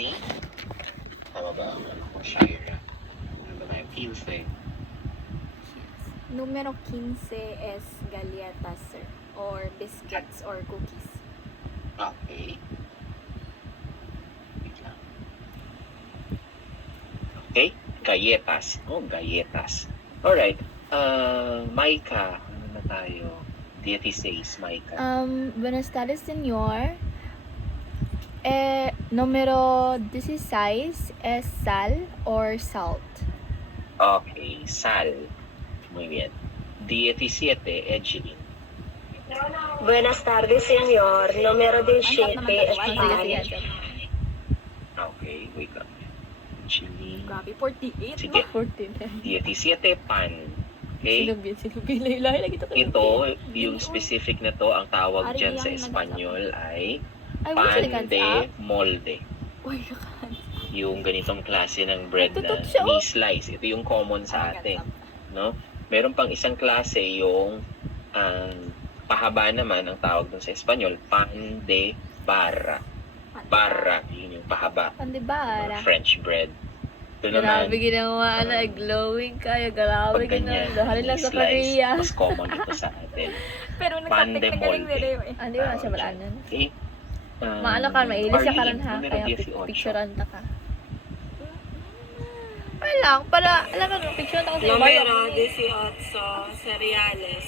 15? Tama ba? Shira. Ano ba tayo? 15. Numero 15 es galletas, sir. Or biscuits or cookies. Okay. Wait lang. Okay. Galletas. Oh, galletas. Alright. Maika. Ano na tayo? 16, Maika. Buenas tardes, señor. Número 16 es sal or salt. Okay. Sal. Muy bien. 17, Edgeline. Buenas tardes, señor. Número 17 es Sige, pan. sige. Okay. Wait lang. Edgeline. Grabe, 48 Sige. ba? 49. 17, pan. Okay? Sinubi. Laylay lagi ito. Ito, yung specific na to, ang tawag Ari dyan yang sa Espanyol ay Ay, pan wala sila de molde. Uy, nakan. Yung ganitong klase ng bread na Tutok siya, oh. ni-slice. Ito yung common sa atin. No? Meron pang isang klase yung pahaba naman ang tawag dun sa Espanyol, pan de barra. Barra, yun yung pahaba. Pandibara. French bread. Ito naman, Grabe ginawa na, glowing kayo. Grabe pag ganyan, ginawa. Halin lang sa ni-slice, Korea. mas common ito sa atin. Pero Pan de molde. Hindi ba siya malanan? Okay? Maano ka, mailis siya karon ha. Numero Kaya 18. picturean ta ka. Ay lang, para, alam mo, picturean ta ko sa Número 18, cereales.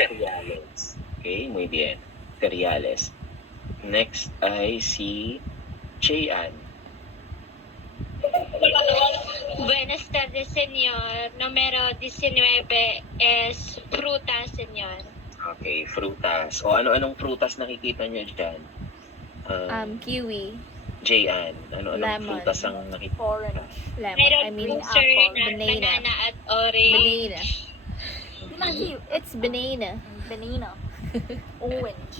Cereales. Okay, muy bien. Cereales. Next ay si Cheyan. Buenas tardes, señor. Número 19 es fruta, señor. Okay, frutas. O ano-anong frutas nakikita niyo dyan? Kiwi, Jayan. Ano-anong Lemon. frutas ang nakikita? Orange. lemon, Meron I mean po, sir, apple, na banana. banana at orange. Banana. It's banana. Banana. Orange.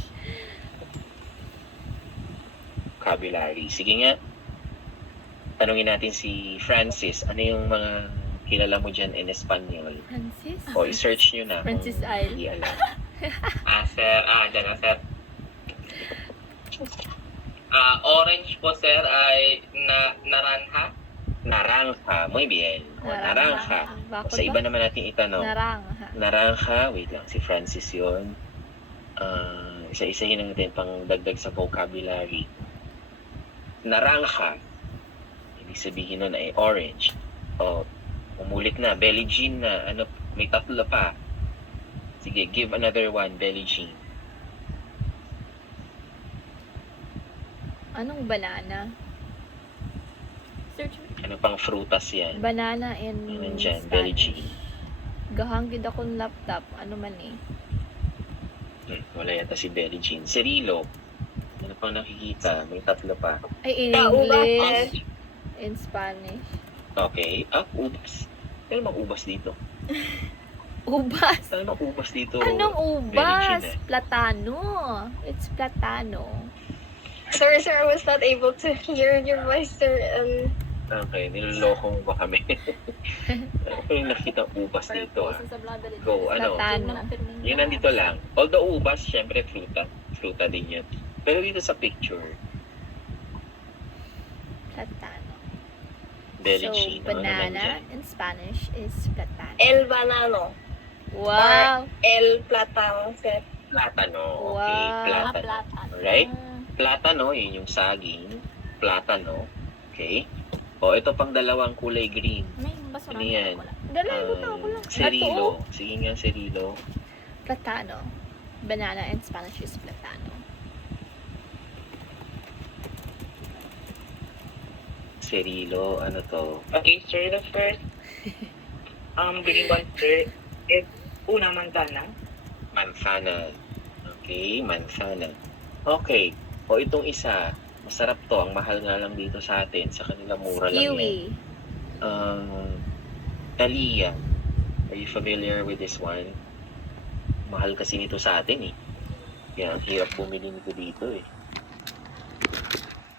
Vocabulary. Sige nga. Tanungin natin si Francis. Ano yung mga kilala mo dyan in Espanyol? Francis? O i-search nyo na. Francis kung Isle. Hindi alam. Sir, dyan na, sir. Orange po, sir, ay naranja. Naranja. Muy bien. O, naranja. Bakit Sa iba naman natin itanong. Naranja. Naranja. Wait lang. Si Francis yun. Isa-isahin natin pang dagdag sa vocabulary. Naranja. Ibig sabihin nun ay orange. O, umulit na. Belly jean na. Ano, may tatlo pa. Sige, give another one. Belly jean. Anong banana? Search mo. Ano pang frutas yan? Banana in Ano nandyan? Belly jean. Gahanggid akong laptop. Ano man eh. Wala yata si Belly jean. Cirilo. Ano pang nakikita? May tatlo pa. Ay, in Tauba, English. In Spanish. Okay. Ubas. Ano bang ubas dito? Ubas. Ano bang ubas dito? Anong Belly ubas? jean, Platano. It's platano. Sir, I was not able to hear your voice, sir. Okay, niloloko mo ba kami? Ano yung nakita ubas dito? Go, ano? Platano. Yun nandito lang. Although ubas, syempre fruta. Fruta din yan. Pero dito sa picture, Platano. belly So, jean. Ano naman banana dyan? in Spanish is platano. El banano. Wow. El platano, sir. Platano. Okay, Wow. platano. Alright? Platano, yun yung saging. Platano. Okay? O, ito pang dalawang kulay green. May basura Ano yan? Dalay ko ko lang. Cirilo. Sige nga, cirilo. Platano. Banana in Spanish is platano. Cirilo, ano to? Okay, sir, the first beginning one, sir, is una manzana. Manzana. Okay, manzana. Okay. O, itong isa. Masarap to. Ang mahal nga lang dito sa atin. Sa kanila, mura lang yan. Kiwi. Dahlia. Are you familiar with this one? Mahal kasi nito sa atin eh. Kaya ang hirap bumili nito dito eh.